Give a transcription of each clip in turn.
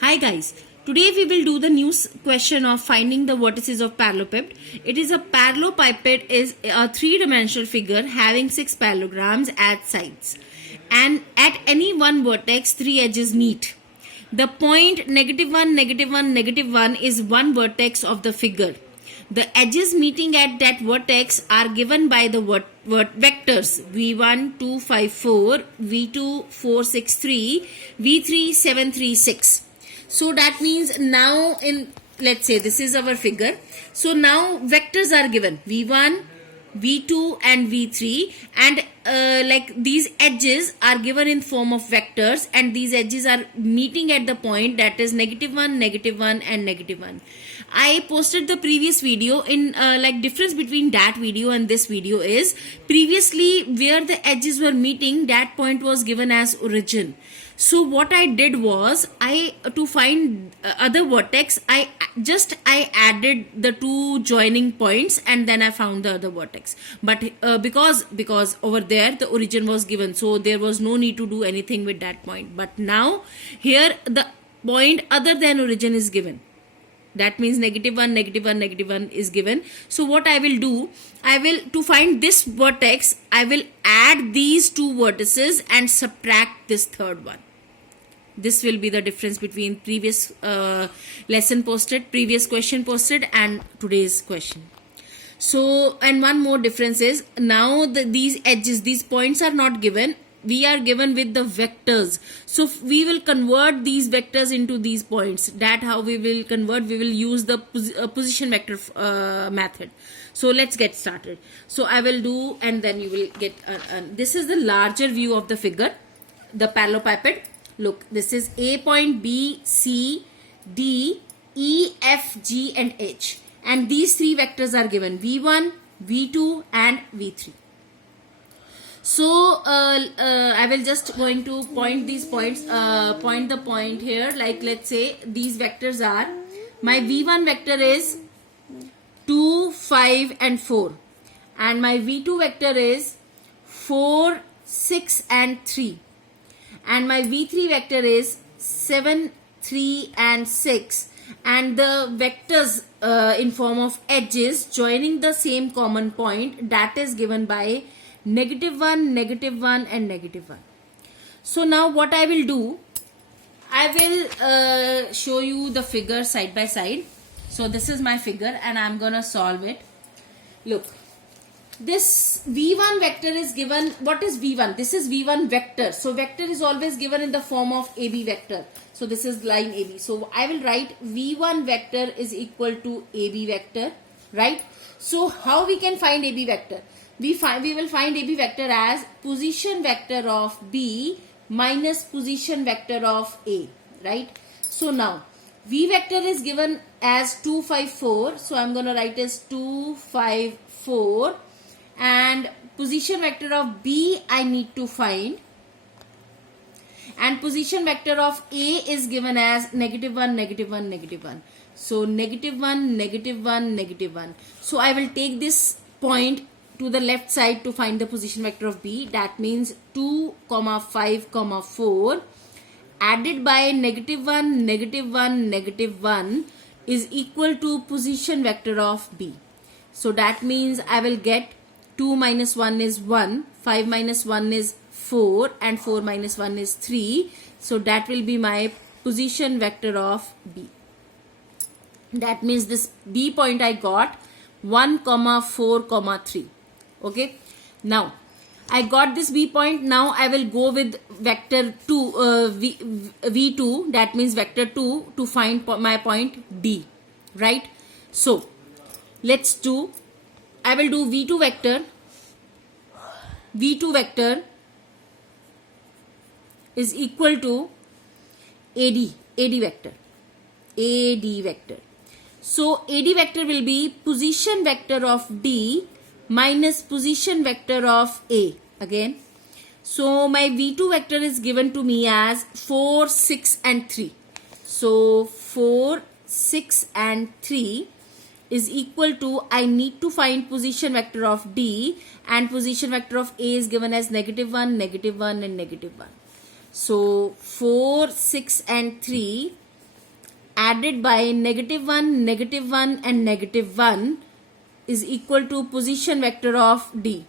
Hi guys, today we will do the new question of finding the vertices of parallelopiped. It is a parallelopiped is a three-dimensional figure having 6 parallelograms at sides, and at any one vertex 3 edges meet. The point -1, -1, -1 is one vertex of the figure. The edges meeting at that vertex are given by the vectors v1 2 5 4, v2 4 6 3, v3 7 3 6. So that means now let's say this is our figure. So now vectors are given v1, v2 and v3, and like these edges are given in form of vectors, and these edges are meeting at the point that is -1, -1 and -1. I posted the previous video in like difference between that video and this video is previously where the edges were meeting, that point was given as origin. So what I did was to find other vertex I added the two joining points and then I found the other vertex, but because over there the origin was given, so there was no need to do anything with that point. But now here the point other than origin is given. That means -1, -1, -1 is given. So what I will do, to find this vertex, I will add these two vertices and subtract this third one. This will be the difference between previous lesson posted, previous question posted and today's question. So, and one more difference is now these edges, these points are not given. We are given with the vectors. So we will convert these vectors into these points. That how we will convert, we will use the position vector method. So let's get started. So I will do, and then you will get, this is the larger view of the figure, the parallelopiped. Look, this is A point, B, C, D, E, F, G and H. And these three vectors are given V1, V2 and V3. So I will just going to point these points, point the point here, like let's say these vectors are, my V1 vector is 2, 5 and 4, and my V2 vector is 4, 6 and 3, and my V3 vector is 7, 3 and 6, and the vectors in form of edges joining the same common point, that is given by -1, -1 and -1. So now what I will do, I will show you the figure side by side. So this is my figure and I'm gonna solve it. Look, this V1 vector is given. What is V1? This is V1 vector. So vector is always given in the form of AB vector. So this is line AB. So I will write V1 vector is equal to AB vector, right? So how we can find AB vector? We will find AB vector as position vector of B minus position vector of A, right? So now V vector is given as 2, 5, 4. So I'm going to write as 2, 5, 4, and position vector of B I need to find, and position vector of A is given as -1, -1, -1. So -1, -1, -1. So I will take this point to the left side to find the position vector of B. That means 2, 5, 4 added by -1, -1, -1 is equal to position vector of B. So that means I will get 2 minus 1 is 1, 5 minus 1 is 4 and 4 minus 1 is 3. So that will be my position vector of B. That means this B point I got 1, 4, 3. Okay, now I got this B point. Now I will go with vector 2, V2, that means vector 2 to find my point D, right? So let's do, I will do V2 vector. V2 vector is equal to AD vector. AD vector. So AD vector will be position vector of D minus position vector of A again. So my V2 vector is given to me as 4, 6 and 3. So 4, 6 and 3 is equal to, I need to find position vector of D, and position vector of A is given as -1, -1 and -1. So 4, 6 and 3 added by -1, -1 and -1 is equal to position vector of D.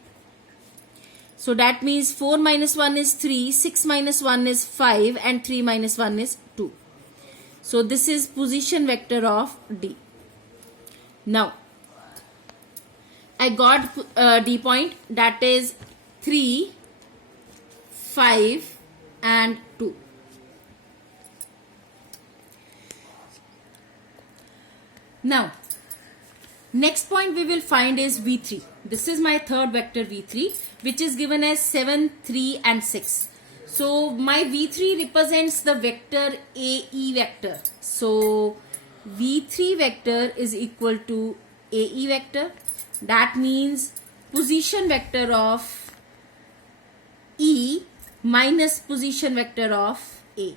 So that means 4 minus 1 is 3, 6 minus 1 is 5 and 3 minus 1 is 2. So this is position vector of D. Now I got D point, that is 3, 5 and 2. Now next point we will find is V3. This is my third vector V3, which is given as 7, 3 and 6. So my V3 represents the vector AE vector. So V3 vector is equal to AE vector. That means position vector of E minus position vector of A.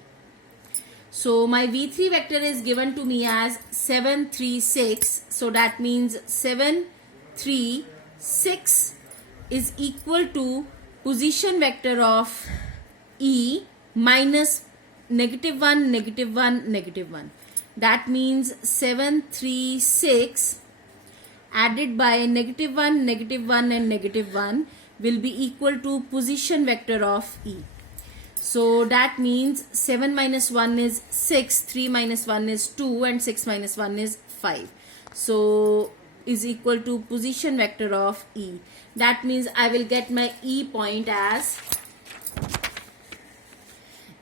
So my V3 vector is given to me as 7, 3, 6. So that means 7, 3, 6 is equal to position vector of E minus -1, -1, -1. That means 7, 3, 6 added by -1, -1 and -1 will be equal to position vector of E. So that means 7 minus 1 is 6, 3 minus 1 is 2 and 6 minus 1 is 5. So is equal to position vector of E. That means I will get my E point as,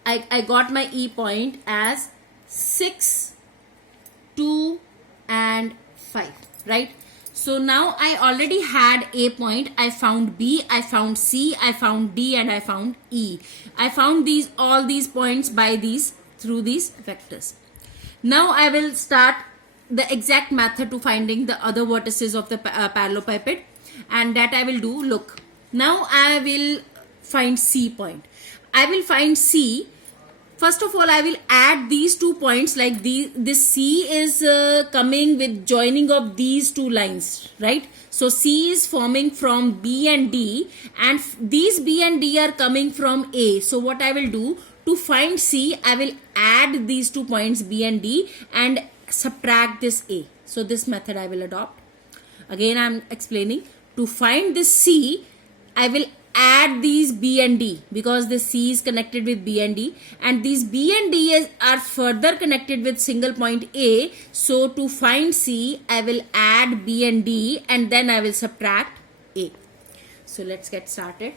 I got my E point as 6, 2 and 5, right? So now I already had A point, I found B, I found C, I found D and I found E. I found all these points by through these vectors. Now I will start the exact method to finding the other vertices of the parallelopiped, and that I will do. Look, now I will find C point. I will find C. First of all, I will add these 2 points, like this C is coming with joining of these 2 lines, right? So C is forming from B and D, and these B and D are coming from A. So what I will do to find C, I will add these 2 points B and D and subtract this A. So this method I will adopt. Again I am explaining. To find this C, I will add these B and D, because this C is connected with B and D, and these B and D are further connected with single point A. So to find C, I will add B and D and then I will subtract A. So let's get started.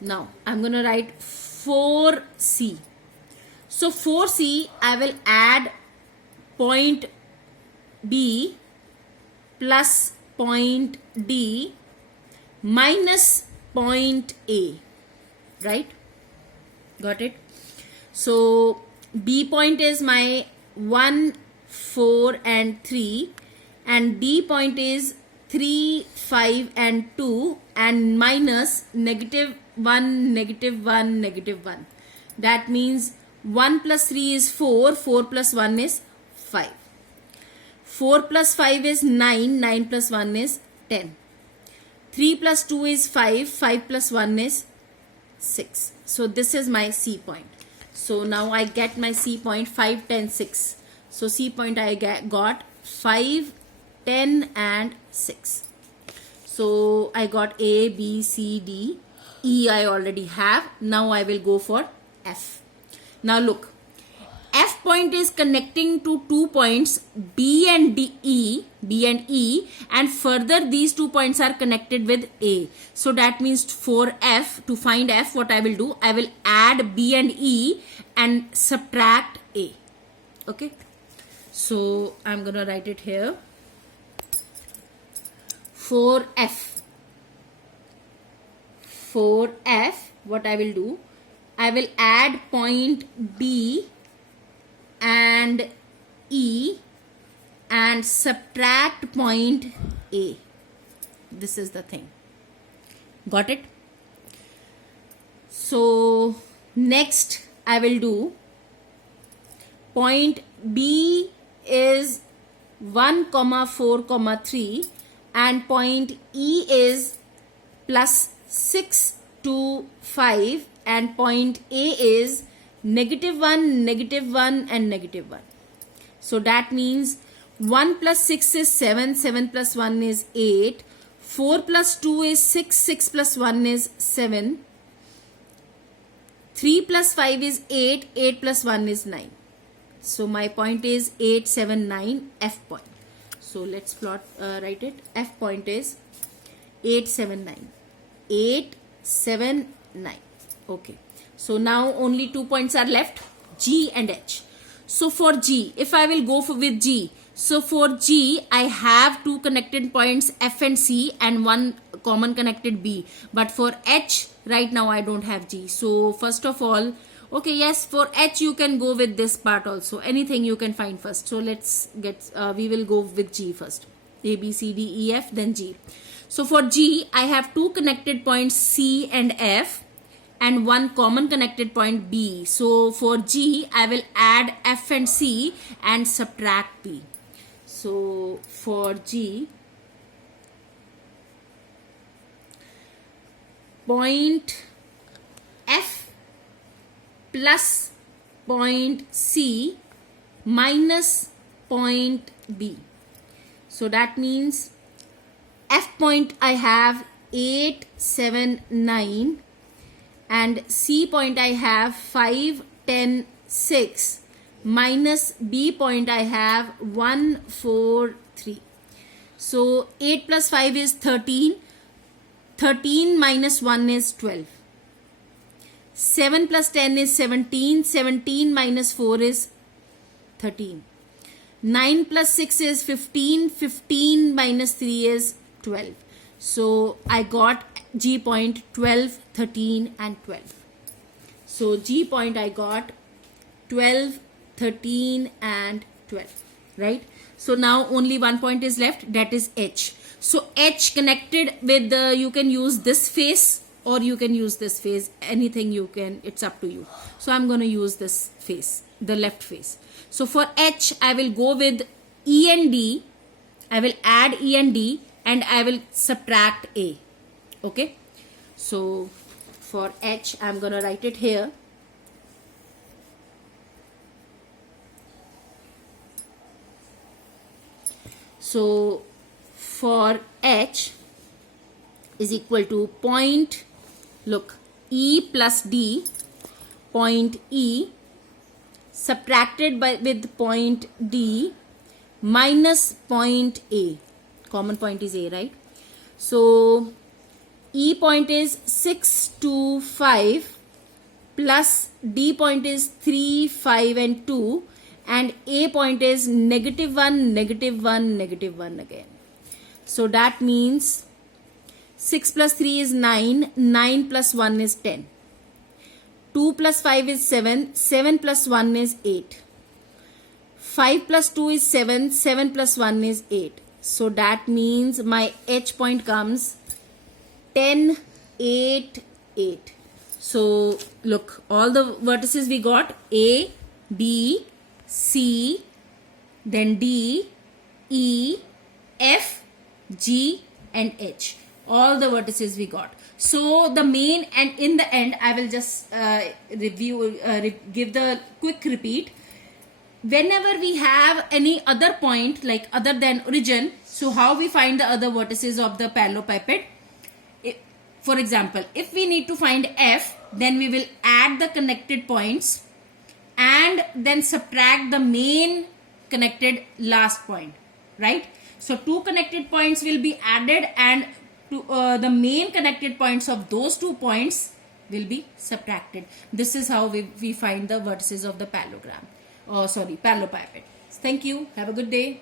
Now I'm going to write 4C. So 4C, I will add point B plus point D minus point A, right? Got it? So B point is my 1, 4 and 3, and D point is 3, 5 and 2, and minus -1, -1, -1. That means 1 plus 3 is 4, 4 plus 1 is 5. 4 plus 5 is 9, 9 plus 1 is 10. 3 plus 2 is 5, 5 plus 1 is 6. So this is my C point. So now I get my C point 5, 10, 6. So C point I got 5, 10 and 6. So I got A, B, C, D, E I already have. Now I will go for F. Now look, F point is connecting to 2 points B and E, and further these 2 points are connected with A. So that means for F, to find F, what I will do, I will add B and E and subtract A. Okay, so I'm gonna write it here. For F, what I will do, I will add point B and E and subtract point A. This is the thing. Got it? So next I will do point B is 1, 4, 3 and point E is plus 6 to 5 and point A is -1, -1 and -1. So that means 1 plus 6 is 7, 7 plus 1 is 8, 4 plus 2 is 6, 6 plus 1 is 7, 3 plus 5 is 8, 8 plus 1 is 9. So my point is 8, 7, 9, F point. So let's write it. F point is 8, 7, 9. 8, 7, 9. Okay. So now only 2 points are left, G and H. So for G, if I will go with G, so for G, I have two connected points F and C and one common connected B. But for H, right now I don't have G. So first of all, okay, yes, for H you can go with this part also. Anything you can find first. So let's get, we will go with G first. A, B, C, D, E, F, then G. So for G, I have two connected points C and F and one common connected point B. So for G, I will add F and C and subtract B. So for G, point F plus point C minus point B. So that means F point I have 8, 7, 9 and C point I have 5, 10, 6 minus B point I have 1, 4, 3. So 8 plus 5 is 13. 13 minus 1 is 12. 7 plus 10 is 17. 17 minus 4 is 13. 9 plus 6 is 15. 15 minus 3 is 12. So I got G point 12, 13 and 12. So G point I got 12, 13 and 12, right? So now only one point is left, that is H. So H connected with the, you can use this face or you can use this face, anything you can, it's up to you. So I'm going to use this face, the left face. So for H, I will go with E and D. I will add E and D and I will subtract A. Okay. So for H, I'm going to write it here. So for H is equal to point, look, E plus D, point E subtracted with point D minus point A. Common point is A, right? So E point is 6, 2, 5 plus D point is 3, 5 and 2 and A point is -1, -1, -1 again. So that means 6 plus 3 is 9, 9 plus 1 is 10. 2 plus 5 is 7, 7 plus 1 is 8. 5 plus 2 is 7, 7 plus 1 is 8. So that means my H point comes 10, 8, 8. So look, all the vertices we got A, B, C, then D, E, F, G and H. All the vertices we got. So the main, and in the end I will just give the quick repeat. Whenever we have any other point like other than origin, so how we find the other vertices of the parallelopiped? For example, if we need to find F, then we will add the connected points and then subtract the main connected last point, right? So two connected points will be added and the main connected points of those 2 points will be subtracted. This is how we find the vertices of the parallelogram. Parallelopiped. Thank you. Have a good day.